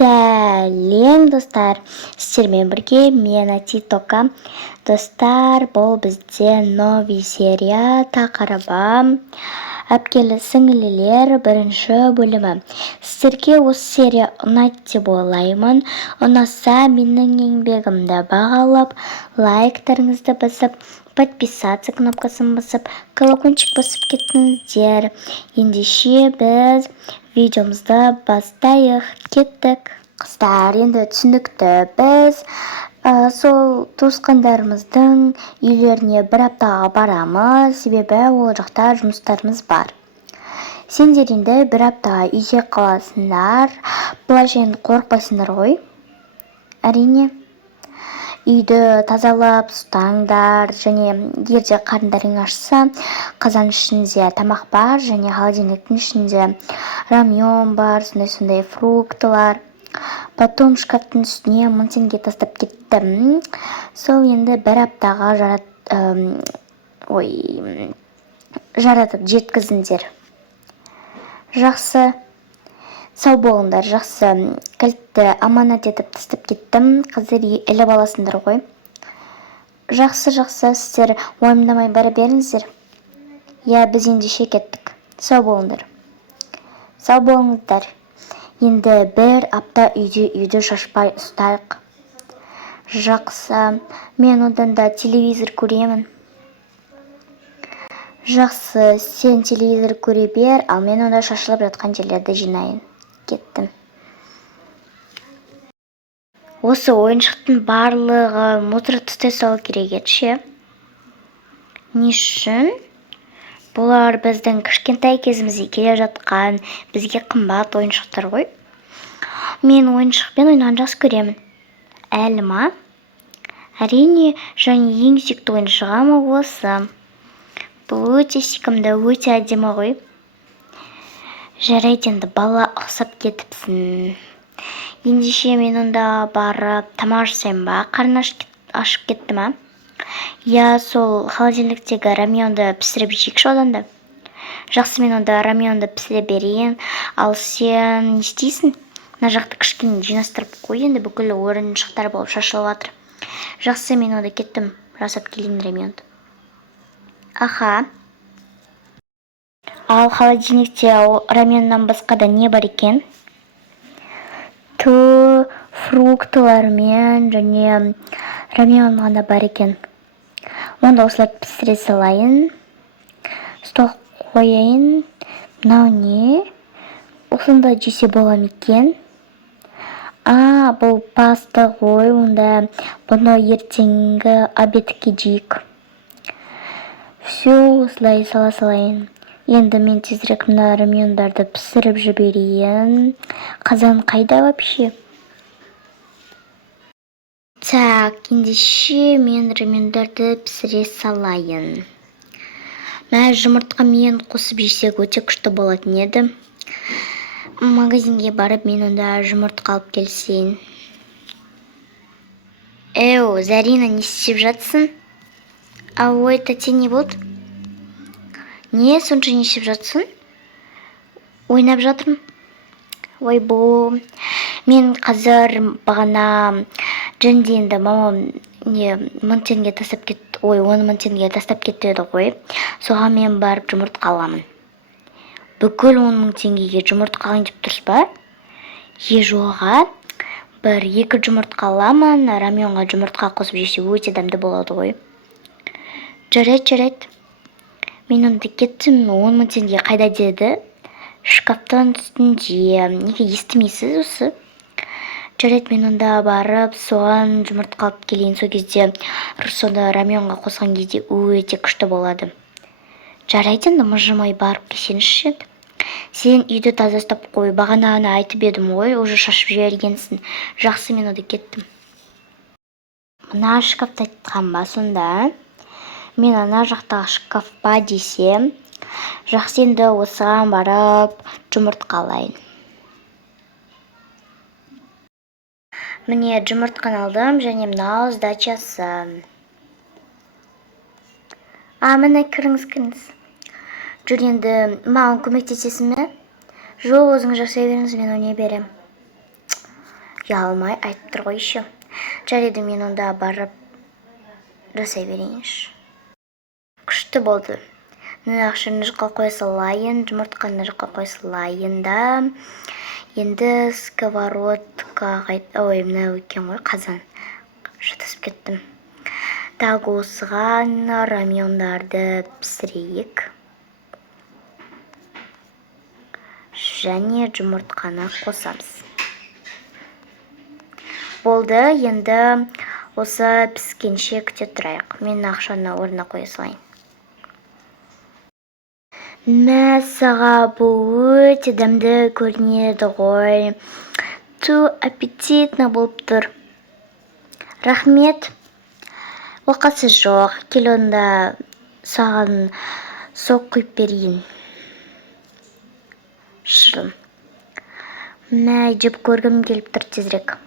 Сәлем достар, сіздермен бірге мен Атитока. Достар, бұл бізде новый серия тақырыбы әпкелі сіңлілер бірінші бөлімі. Сіздерге осы серия ұнайды деп ойлаймын. Ұнаса менің еңбегімді бағалап, лайктарыңызды басып, подписаться кнопкасын басып, колокольчик басып кеттіңіздер. Ендеше біз видеомызды бастайық, кеттік. Қыздар, енді түсінікті, біз сол туысқандарымыздың үйлеріне бір аптаға барамыз, себебі ол жақта жұмыстарымыз бар. Сендер енді бір аптаға үйде қаласыңдар, былайша енді қорықпайсыңдар ғой. Әрине, үйді тазалап ұстаңдар, және егерде қарындарың ашса, қазан ішінде тамақ бар, және холодильниктің ішінде рамьон бар, сондай фруктылар. Потом шкафтың үстіне 1000 теңге тастап кеттім. Сол енді бір аптаға жаратып жеткізіңдер. Жақсы, сау болыңдар, жақсы. Кілтті аманат етіп тастап кеттім. Қазір іліп аласыңдар ғой. Жақсы, сіздер уайымдамай бара беріңіздер. Біз ендеше кеттік. Сау болыңдар. Сау болыңыздар. Енді бір апта үйді шашпай ұстайық. Жақсы, мен одан да телевизор көремін. Жақсы, сен телевизор көре бер, ал мен онда шашылып жатқан жерлерді жинайын. Кеттім. Осы ойыншықтың барлығы мусор тастай салу керек еді ше. Не үшін? Бұлар біздің кішкентай кезімізде келе жатқан бізге қымбат ойыншықтар ғой. Мен ойыншықпен ойнағанды жақсы көремін. Әлі ма? Әрине, және ең сүйікті ойыншығым осы. Бұл өте сүйкімді, өте әдемі ғой. Жарайды, енді бала ұқсап кетіпсің. Ендеше мен онда барып тамақ жасаймын ба? Қарны ашып кетті ма? Сол холодильниктегі рамьонды пісіріп жейікші одан да. Жақсы, мен онда рамьонды пісіре берейін. Ал сен не істейсің? Мына жақты кішкене жинастырып қой, енді бүкіл ойыншықтар болып шашылып жатыр. Жақсы, мен онда кеттім, жасап келейін рамьонды. Аха. Ал холодильникте рамьоннан басқа да не бар екен? Фруктылармен және рамьон ғана бар екен. Онда осыларды пісіре салайын. Стол қояйын. Мынау не? Осында жесе бола ма екен? Бұл паста ғой, онда бұны ертеңгі обедке жейік. Все, осылай сала салайын. Енді мен тезірек мына рамьондарды пісіріп жіберейін. Қазан қайда вообще? Так, ендеше мен рамьондарды пісіре салайын. Жұмыртқа мен қосып жесек өте күшті болатын еді. Магазинге барып мен онда жұмыртқа алып келсейін. Зарина, не істеп жатсың? Ой, тәте, не болды? Не, сонша не істеп жатсың? Ойнап жатырмын. Бұл. Мен қазір бағана жөндейінді мамам 1000 теңге тастап кетті. 10 теңге тастап кетті еді ғой. Соға мен барып жұмыртқа аламын. Бүкіл 10 теңгеге жұмыртқа алайын деп тұрсыз ба? Жоға. 1-2 жұмыртқа аламын, рамьонға жұмыртқа қосып жесе өте дәмді болады ғой. Жарайды. Мен онда кеттім, 10 теңге қайда деді? Шкафтың үстінде. Неге естімейсіз осы? Жарайды, мен онда барып, соған жұмыртқа алып келейін. Сол кезде сонда рамьонға қосқан кезде өте күшті болады. Жарайды, енді мыжымай барып келсеңізші. Сен үйді таза ұстап қой. Бағана айтып едім ғой, уже шашып жібергенсің. Жақсы, мен онда кеттім. Мына шкафты айтқан ба сонда? Мен ана жақтағы шкаф па десем. Жақсы, енді осыған барып жұмыртқа алайын. Міне жұмыртқаны алдым, және мынау сдачасы. Міне кіріңіз. Жүр, енді маған көмектесесің бе? Жоқ, өзіңіз жасай беріңіз, мен ойнай берем. ұялмай айтып тұр ғой еще. Жарайды, мен онда барып жасай берейінші. Күшті болды. Мына ақша мына жаққа қоя салайын, жұмыртқаны мына жаққа қоя салайын да. Енді сковородкаға мынау екен ғой, қазан. Шатасып кеттім. Так, осыған рамиондарды пісірейік. Және жұмыртқаны қосамыз. Болды, енді осы піскенше күте тұрайық. Мен ақшаны орнына қоя салайын. Мәссаған, бұл өте дәмді көрінеді ғой. Аппетитно болып тұр. Рахмет. Оқасы жоқ, кел онда саған сок құйып берейін. Шырын. Мә, жеп көргім келіп тұр тезірек.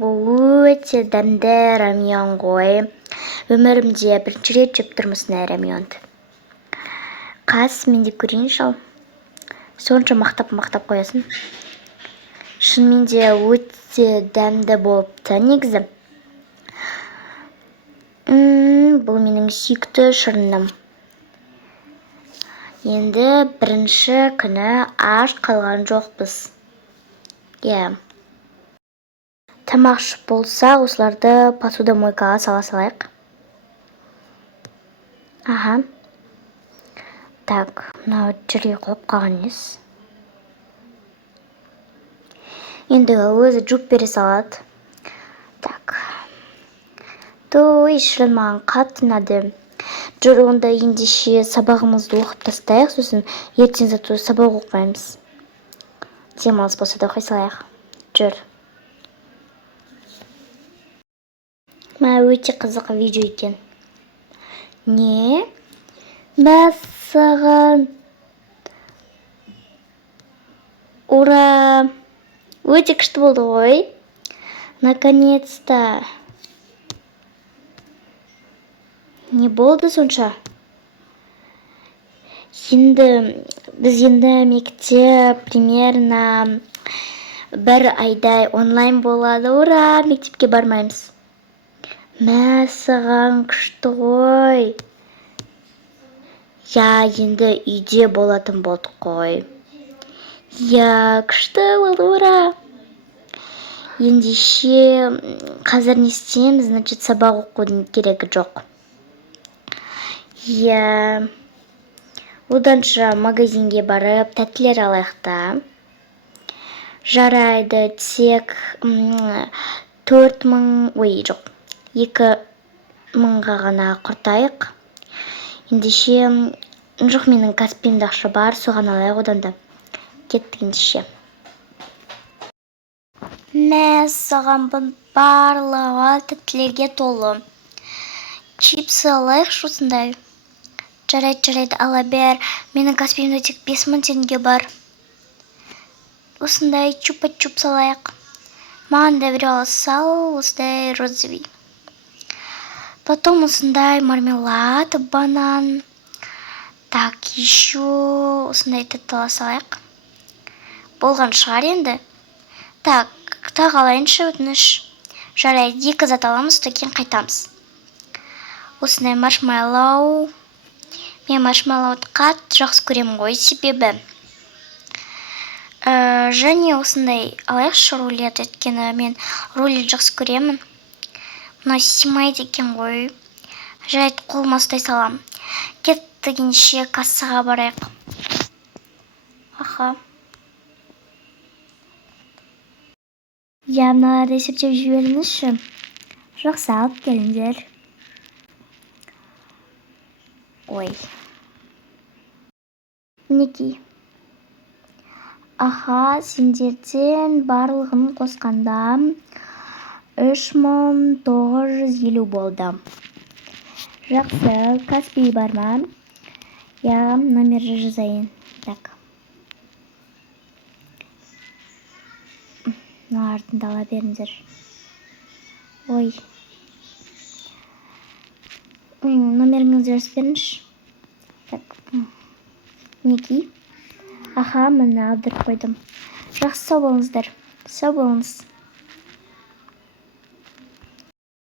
Бұл өте дәмді рамион ғой. Өмірімде бірінші рет жеп тұрмысына рамионды. Қас, мен де көрейін шал. Сонша мақтап қоясын. Шынымен де өте дәмді болыпты негізі. Бұл менің сүйікті шырыным. Енді бірінші күні аш қалған жоқпыз. Тамақ ішіп болса, осыларды посудомойкаға сала салайық. Так, мынау жерге қойып қалған емес. Енді өзі жуып бере салады. Так. Шырын маған қатты ұнады. Жүр, онда ендеше сабағымызды оқып тастайық, сосын ертең зато сабақ оқымаймыз. Демалыс болса да оқи салайық. Жүр. Өте қызық видео екен. Не? Мәссаған. Ура! Өте күшті болды ғой. Наконец-то. Не болды сонша? Біз енді мектеп примерно бір айдай онлайн болады. Ура! Мектепке бармаймыз. Мәссаған, күшті ғой. Енді үйде болатын болдық қой. Күшті болды, ура! Ендеше қазір не істейміз, значит, сабақ оқудың керегі жоқ. Оданша магазинге барып, тәттілер алайық та. Жарайды, тек 2.000-ға ғана құртайық. Ендеше, жоқ, менің каспиімде ақша бар, соған алайық одан да. Кеттік ендеше. Мәссаған, барлығы тәттілерге толы. Чипсы алайық осындай. Жарайды, ала бер. Менің каспиімде тек 5000 теңге бар. Осындай чупа-чупс алайық. Маған да біреу алсал, осындай розовый. Потом осындай мармелад, банан. Так, еще осындай тәтті алайық. Болған шығар енді. Так, тағы алайыншы өтініш. Жарайды, 2 зат аламыз, кейін қайтамыз. Осындай маршмеллоу. Мен маршмеллоуды қатты жақсы көрем ғой, себебі. Және осындай алайықшы рулет, өйткені мен рулет жақсы көремін. Мынау симайды екен ғой. Жарайды, қолыма ұстай салам. Кеттік ендеше кассаға барайық. Мыналарды есептеп жіберіңізші. Жақсы, алып келіңдер. Ой. Мінекей. Сендерден барлығын қосқанда 3950 болды. Жақсы, Каспий бар ма? Номерді жазайын. Так. Мыналарды ала беріңдер. Ой. Номеріңізді жазып беріңізші. Так. Мінекей. аха міне алдырып қойдым. Жақсы, сау болыңыздар. Сау болыңыз.